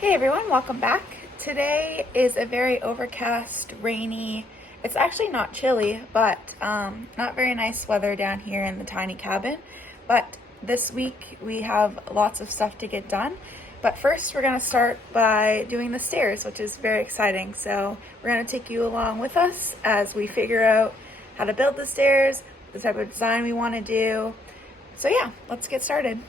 Hey everyone, welcome back. Today is a very overcast, rainy, it's actually not chilly, but not very nice weather down here in the tiny cabin. But this week we have lots of stuff to get done. But first we're going to start by doing the stairs, which is very exciting. So we're going to take you along with us as we figure out how to build the stairs, the type of design we want to do. So yeah, let's get started.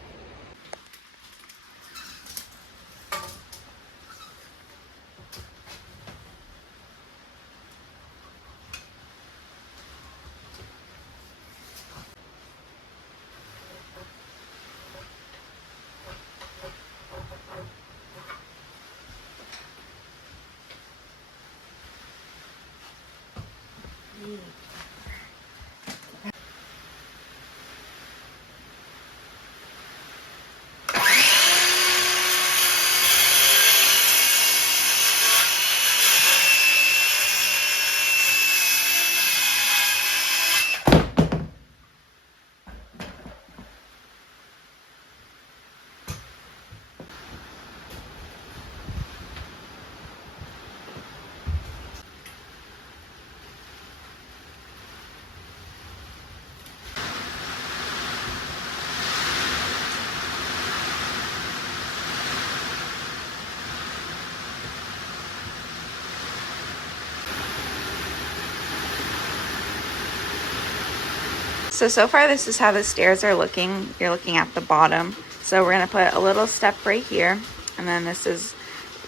So far this is how the stairs are looking. You're looking at the bottom. So we're gonna put a little step right here, and then this is,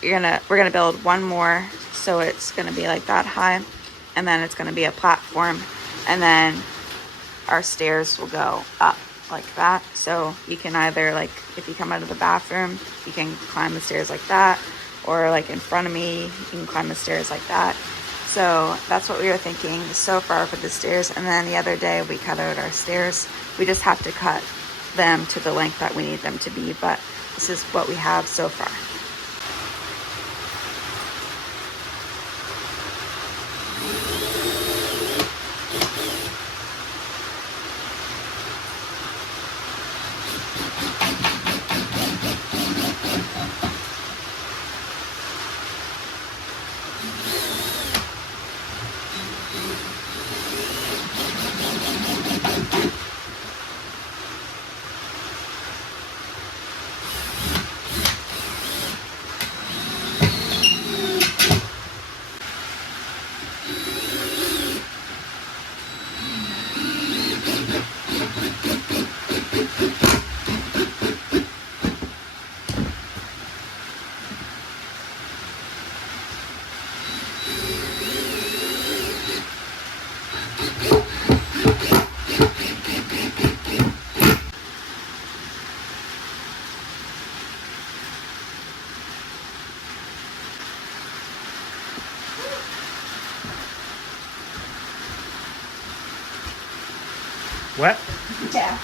we're gonna build one more, so it's gonna be like that high, and then it's gonna be a platform, and then our stairs will go up like that. So you can either, like, if you come out of the bathroom, you can climb the stairs like that, or like in front of me, you can climb the stairs like that. So that's what we were thinking so far for the stairs. And then the other day we cut out our stairs. We just have to cut them to the length that we need them to be, but this is what we have so far. What? Yeah.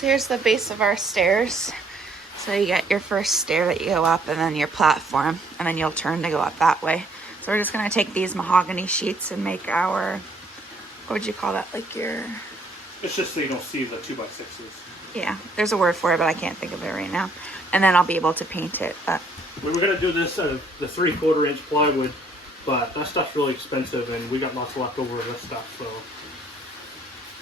So here's the base of our stairs. So you get your first stair that you go up, and then your platform, and then you'll turn to go up that way. So we're just gonna take these mahogany sheets and make our, what would you call that? Like your... It's just so you don't see the 2x6s. Yeah, there's a word for it, but I can't think of it right now. And then I'll be able to paint it. But we were gonna do this the 3/4 inch plywood, but that stuff's really expensive, and we got lots left over of this stuff, so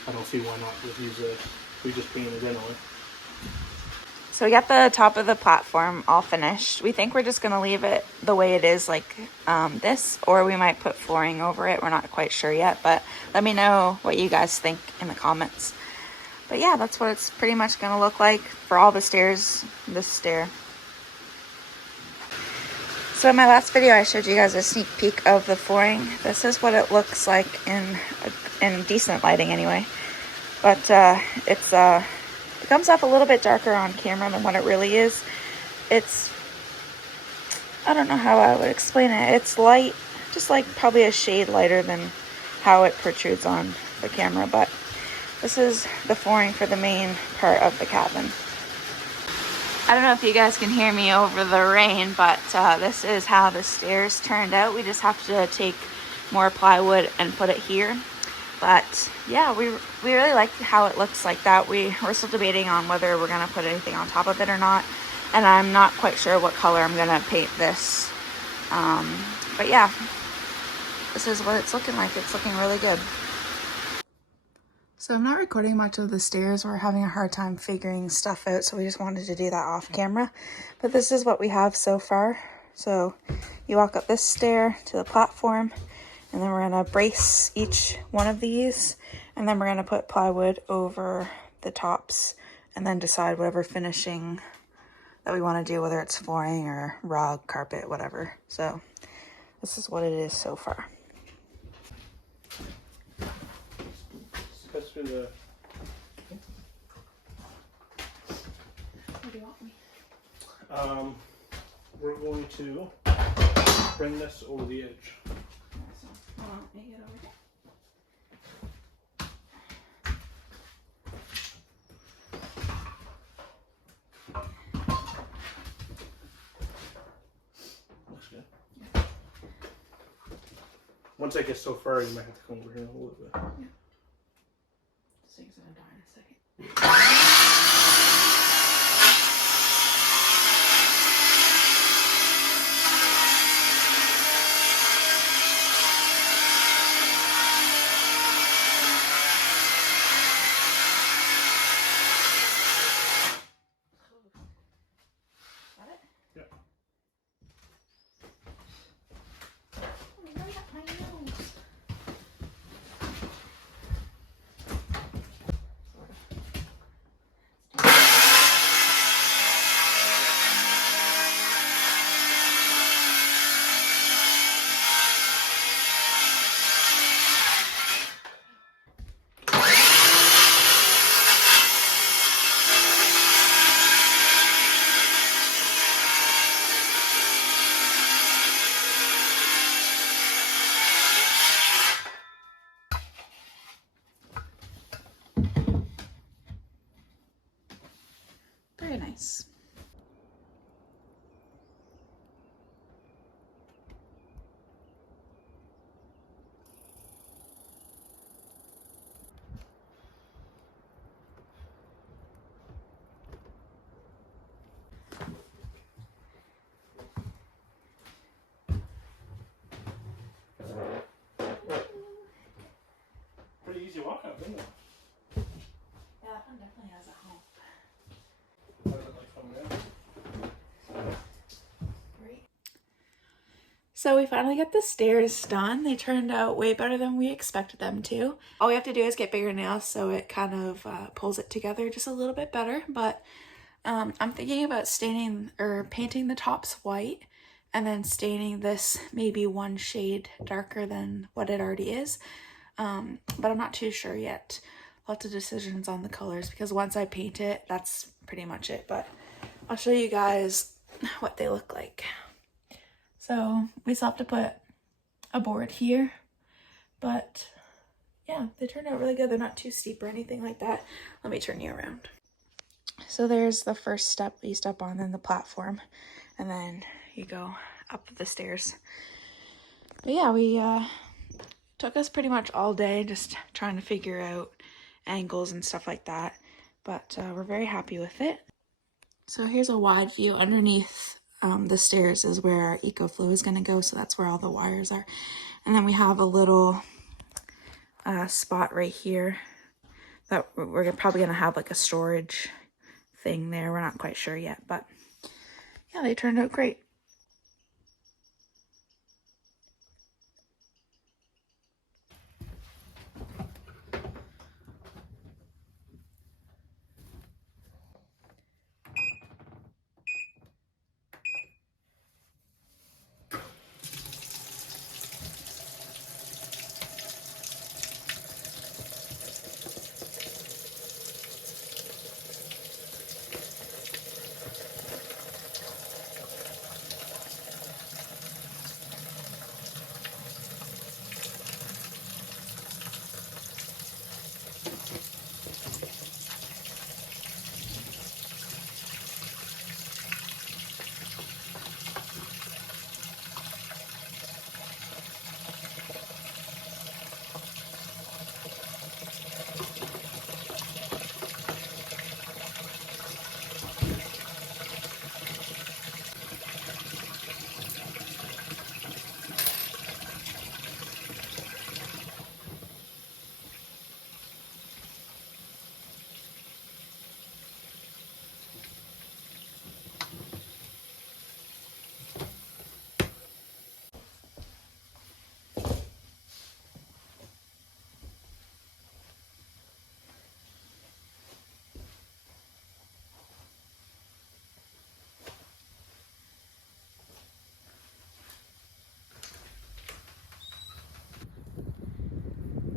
I don't see why not just use this. We just paint it anyway. so we got the top of the platform all finished. We think we're just gonna leave it the way it is, like this, or we might put flooring over it. We're not quite sure yet, but let me know what you guys think in the comments. But yeah, that's what it's pretty much gonna look like for all the stairs, this stair. So in my last video, I showed you guys a sneak peek of the flooring. This is what it looks like in decent lighting anyway. But it comes off a little bit darker on camera than what it really is. It's, I don't know how I would explain it. It's light, just like probably a shade lighter than how it protrudes on the camera. But this is the flooring for the main part of the cabin. I don't know if you guys can hear me over the rain, but this is how the stairs turned out. We just have to take more plywood and put it here. But yeah, we really like how it looks like that. We're still debating on whether we're gonna put anything on top of it or not. And I'm not quite sure what color I'm gonna paint this. But yeah, this is what it's looking like. It's looking really good. So I'm not recording much of the stairs. We're having a hard time figuring stuff out, so we just wanted to do that off camera. But this is what we have so far. So you walk up this stair to the platform, and then we're gonna brace each one of these, and then we're gonna put plywood over the tops, and then decide whatever finishing that we wanna do, whether it's flooring or rug, carpet, whatever. So this is what it is so far. Through the... What do you want me? We're going to bring this over the edge. So, make it over here. Looks good. Yeah. Once I get so far, you might have to come over here a little bit. Yeah. This thing's gonna die in a second. Got it? Yeah. Oh, right up my nose. Very nice. Pretty easy walk up, isn't it? Yeah, that one definitely has a hump. How does it like from there? Great. So we finally got the stairs done. They turned out way better than we expected them to. All we have to do is get bigger nails so it kind of pulls it together just a little bit better. But I'm thinking about staining or painting the tops white and then staining this maybe one shade darker than what it already is. But I'm not too sure yet. Lots of decisions on the colors because once I paint it, that's pretty much it. But I'll show you guys what they look like. So we still have to put a board here, but yeah, they turned out really good. They're not too steep or anything like that. Let me turn you around. So there's the first step you step on, then the platform, and then you go up the stairs. But yeah, we took us pretty much all day just trying to figure out angles and stuff like that. But we're very happy with it. So here's a wide view. Underneath the stairs is where our EcoFlow is going to go, so that's where all the wires are. And then we have a little spot right here that we're probably going to have like a storage thing there. We're not quite sure yet, but yeah, they turned out great.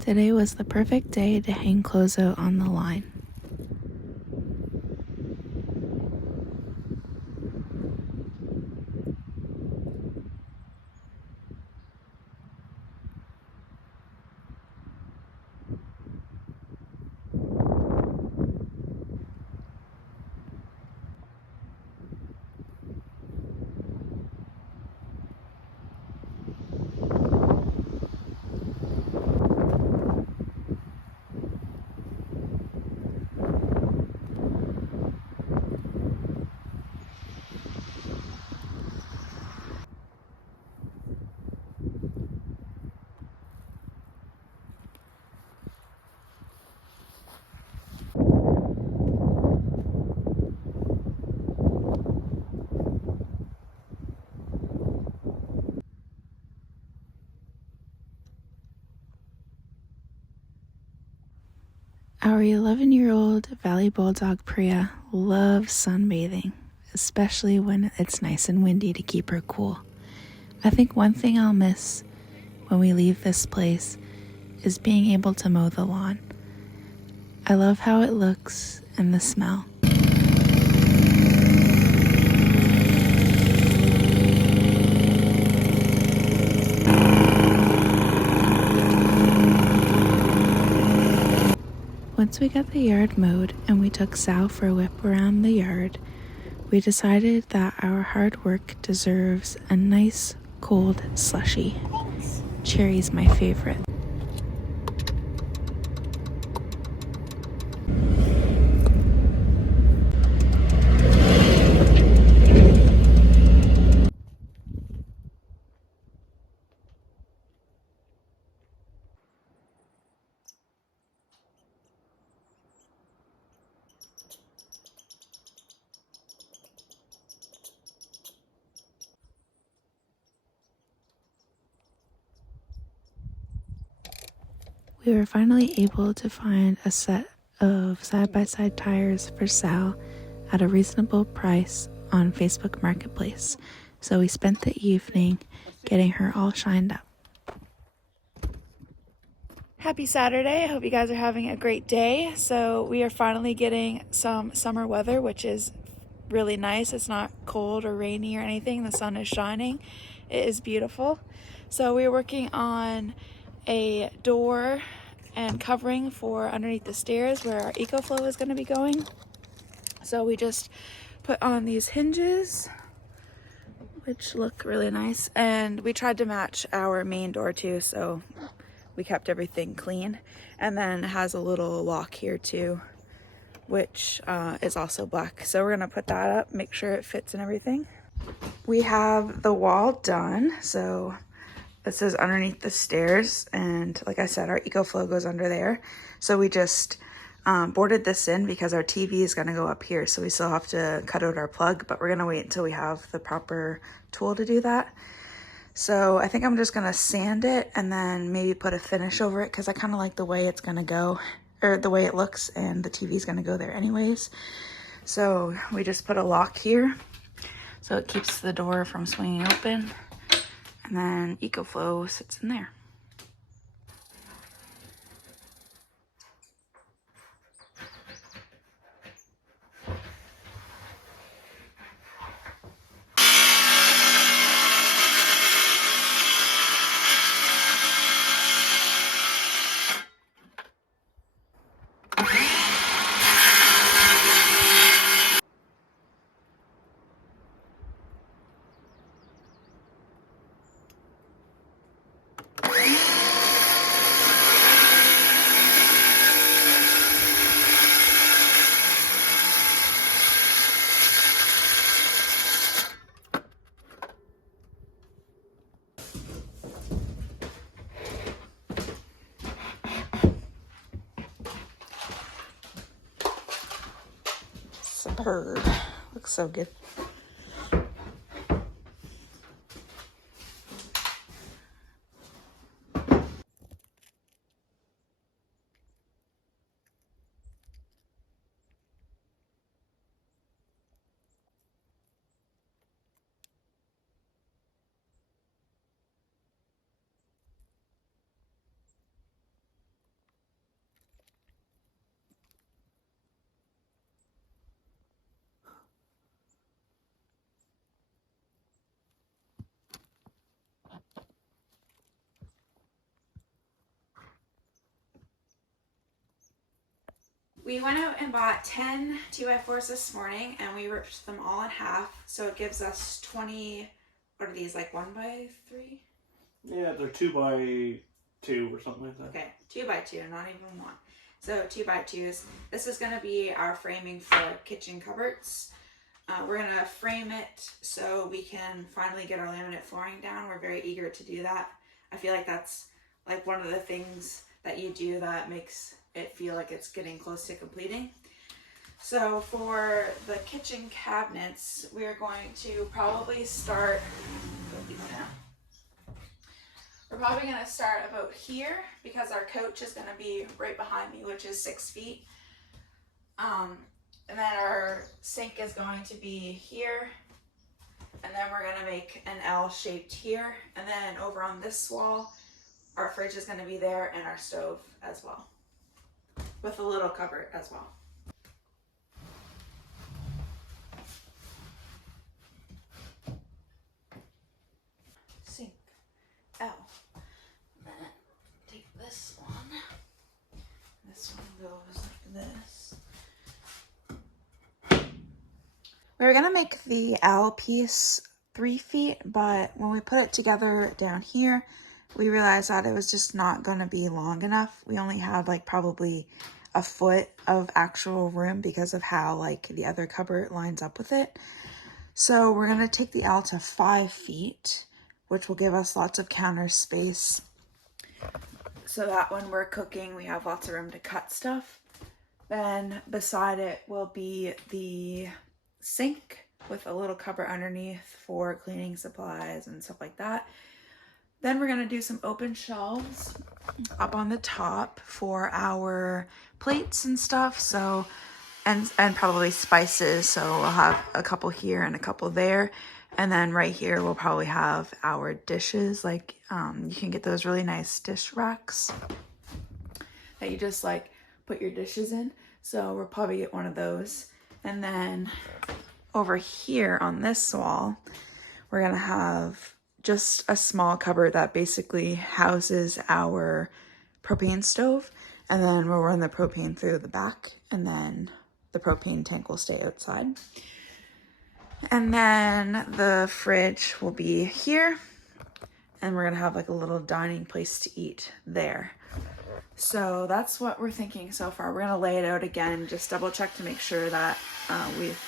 Today was the perfect day to hang clothes out on the line. Our 11-year-old Valley Bulldog Priya loves sunbathing, especially when it's nice and windy to keep her cool. I think one thing I'll miss when we leave this place is being able to mow the lawn. I love how it looks and the smell. Once we got the yard mowed and we took Sal for a whip around the yard, we decided that our hard work deserves a nice cold slushie. Cherry's my favorite. We were finally able to find a set of side-by-side tires for Sal at a reasonable price on Facebook Marketplace, so we spent the evening getting her all shined up. Happy Saturday. I hope you guys are having a great day. So we are finally getting some summer weather, which is really nice. It's not cold or rainy or anything. The sun is shining. It is beautiful. So we're working on a door and covering for underneath the stairs where our EcoFlow is going to be going. So we just put on these hinges, which look really nice. And we tried to match our main door too, so we kept everything clean. And then it has a little lock here too, which is also black. So we're gonna put that up, make sure it fits and everything. We have the wall done. So this is underneath the stairs. And like I said, our EcoFlow goes under there. So we just boarded this in because our TV is gonna go up here. So we still have to cut out our plug, but we're gonna wait until we have the proper tool to do that. So I think I'm just gonna sand it and then maybe put a finish over it because I kind of like the way it's gonna go, or the way it looks, and the TV is gonna go there anyways. So we just put a lock here so it keeps the door from swinging open, and then EcoFlow sits in there. Superb. Looks so good. We went out and bought 10 2x4s this morning and we ripped them all in half. So it gives us 20, what are these, like 1x3? Yeah, they're 2x2 or something like that. Okay, 2x2, not even one. So 2x2s. This is gonna be our framing for kitchen cupboards. We're gonna frame it so we can finally get our laminate flooring down. We're very eager to do that. I feel like that's like one of the things that you do that makes it feel like it's getting close to completing. So for the kitchen cabinets, we're going to probably start, we're probably going to start about here because our couch is going to be right behind me, which is 6 feet. And then our sink is going to be here. And then we're going to make an L shaped here. And then over on this wall, our fridge is going to be there and our stove as well, with a little cupboard as well. Sink, L. Then take this one. This one goes like this. We were gonna make the L piece 3 feet, but when we put it together down here, we realized that it was just not gonna be long enough. We only have like probably a foot of actual room because of how like the other cupboard lines up with it. So we're gonna take the L to 5 feet, which will give us lots of counter space. So that when we're cooking, we have lots of room to cut stuff. Then beside it will be the sink with a little cupboard underneath for cleaning supplies and stuff like that. Then we're gonna do some open shelves up on the top for our plates and stuff. So, and probably spices. So we'll have a couple here and a couple there. And then right here, we'll probably have our dishes. Like you can get those really nice dish racks that you just like put your dishes in. So we'll probably get one of those. And then over here on this wall, we're gonna have just a small cupboard that basically houses our propane stove, and then we'll run the propane through the back and then the propane tank will stay outside. And then the fridge will be here, and we're gonna have like a little dining place to eat there. So that's what we're thinking so far. We're gonna lay it out again, just double check to make sure that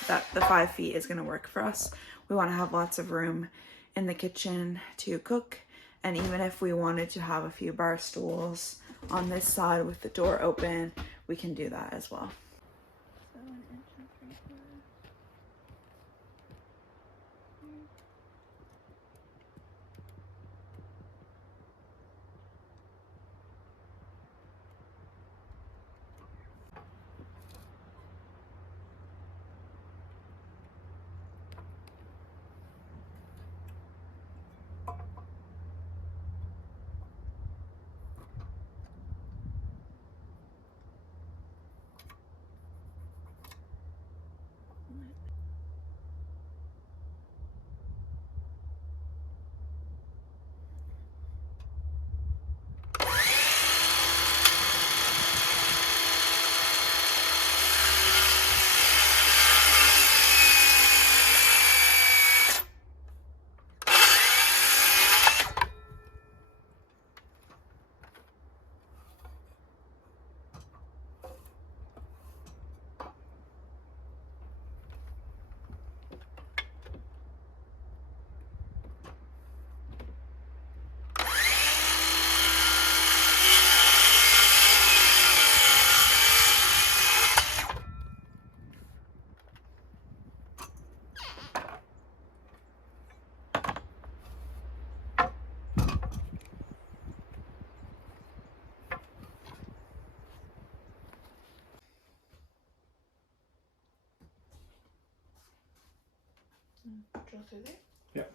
that the 5 feet is gonna work for us. We want to have lots of room in the kitchen to cook, and even if we wanted to have a few bar stools on this side with the door open, we can do that as well. So 1 inch and 3/4. Drill through there? Yep.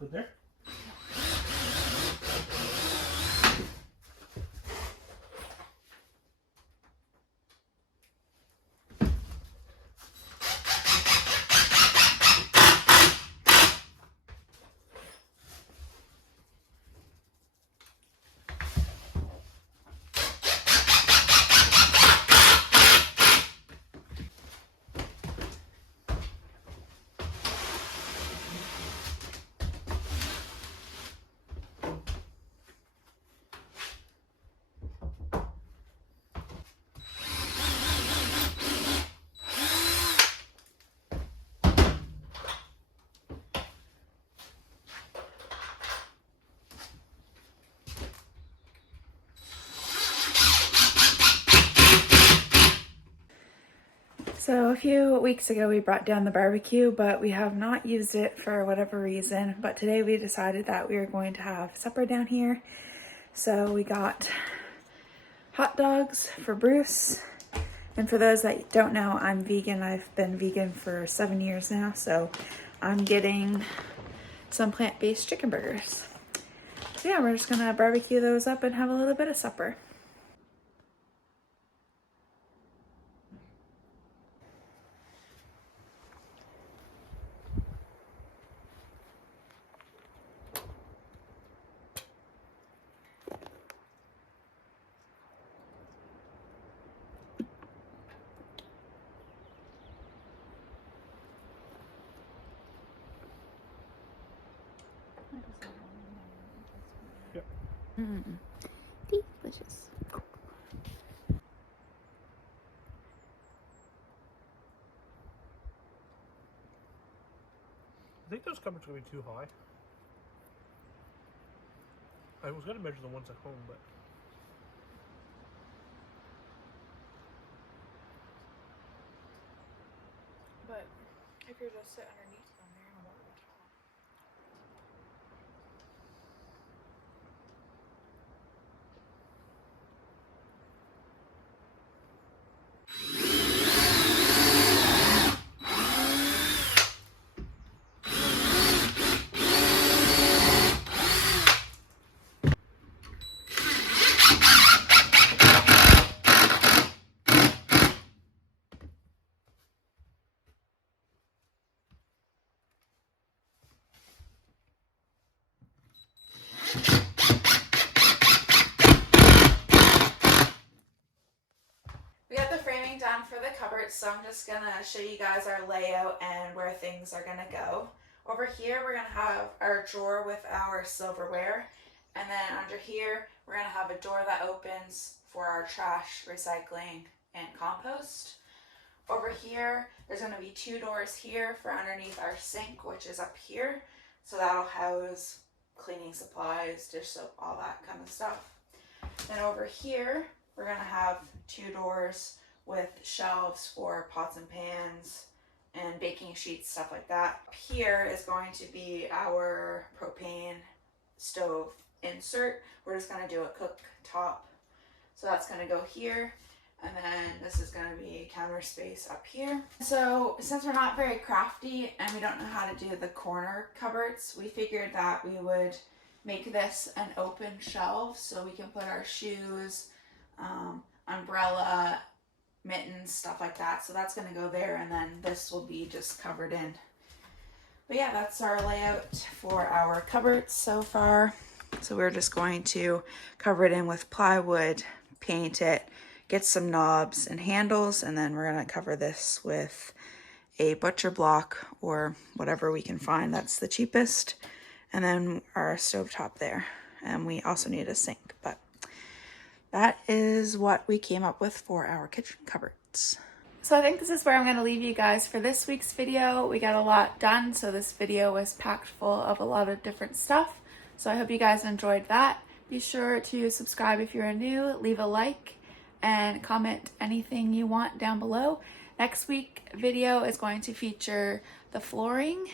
Good there. So a few weeks ago we brought down the barbecue, but we have not used it for whatever reason. But today we decided that we were going to have supper down here. So we got hot dogs for Bruce. And for those that don't know, I'm vegan. I've been vegan for 7 years now. So I'm getting some plant-based chicken burgers. So yeah, we're just gonna barbecue those up and have a little bit of supper. Yep. Delicious. I think those cupboards are going to be too high. I was going to measure the ones at home, but But if you're just sit underneath them, they're gonna walk the top. for the cupboards, so I'm just gonna show you guys our layout and where things are gonna go. Over here, we're gonna have our drawer with our silverware, and then under here, we're gonna have a door that opens for our trash, recycling, and compost. Over here, there's gonna be 2 doors here for underneath our sink, which is up here. So that'll house cleaning supplies, dish soap, all that kind of stuff. Then over here, we're gonna have 2 doors with shelves for pots and pans and baking sheets, stuff like that. Up here is going to be our propane stove insert. We're just gonna do a cooktop. So that's gonna go here. And then this is gonna be counter space up here. So since we're not very crafty and we don't know how to do the corner cupboards, we figured that we would make this an open shelf so we can put our shoes, umbrella, mittens, stuff like that. So that's gonna go there, and then this will be just covered in. But yeah, that's our layout for our cupboards so far. So we're just going to cover it in with plywood, paint it, get some knobs and handles, and then we're gonna cover this with a butcher block or whatever we can find that's the cheapest. And then our stovetop there. And we also need a sink, but that is what we came up with for our kitchen cupboards. So I think this is where I'm gonna leave you guys for this week's video. We got a lot done, so this video was packed full of a lot of different stuff. So I hope you guys enjoyed that. Be sure to subscribe if you're new, leave a like, and comment anything you want down below. Next week video is going to feature the flooring,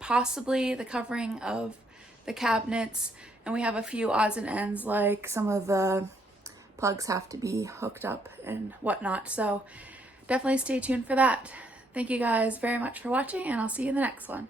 possibly the covering of the cabinets, and we have a few odds and ends, like some of the plugs have to be hooked up and whatnot. So definitely stay tuned for that. Thank you guys very much for watching, and I'll see you in the next one.